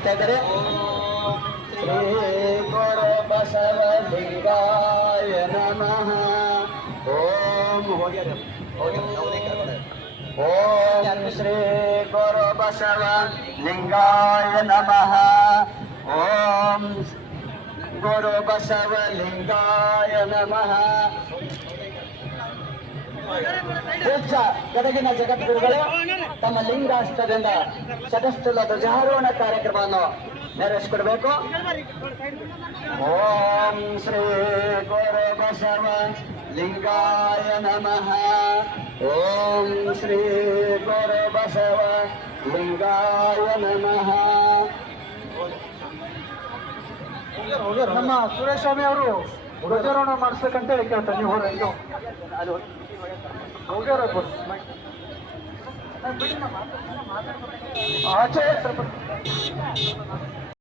ಭಾಗವಹಿಸ್ತಾ ಇದ್ದಾರೆ ಶ್ರೀ ಗುರು ಬಸವಲಿಂಗಾಯ ನಮಃ ಓಂ ಹೋಗ್ಯಾರ ಓಂ ಶ್ರೀ ಗುರು ಬಸವ ಲಿಂಗಾಯ ನಮಃ ಓಂ ಗುರು ಬಸವ ಲಿಂಗಾಯ ನಮಃ ಪೂಜ್ಯ ಗದಗಿನ ಜಗದ್ಗುರುಗಳು ತಮ್ಮ ಲಿಂಗಾಷ್ಟದಿಂದ ಸದಸ್ಥಲ ಧ್ವಜಾರೋಹಣ ಕಾರ್ಯಕ್ರಮವನ್ನು ನೆರವೇರಿಸಿಕೊಡ್ಬೇಕು. ಓಂ ಶ್ರೀ ಗುರು ಬಸವ ಲಿಂಗಾಯ ನಮಃ. ಓಂ ಶ್ರೀ ಗುರು ಬಸವ ಲಿಂಗಾಯ ನಮಃ. ನಮ್ಮ ಸುರೇಶ್ ಸ್ವಾಮಿ ಅವರು ಧ್ವಜಾರೋಹಣ ಮಾಡಿಸ್ಬೇಕಂತ ಕೇಳ್ತಾರೆ. ನೀವು ಇದು. ಹೋಗ್ಯಾರ. ಆಚೆ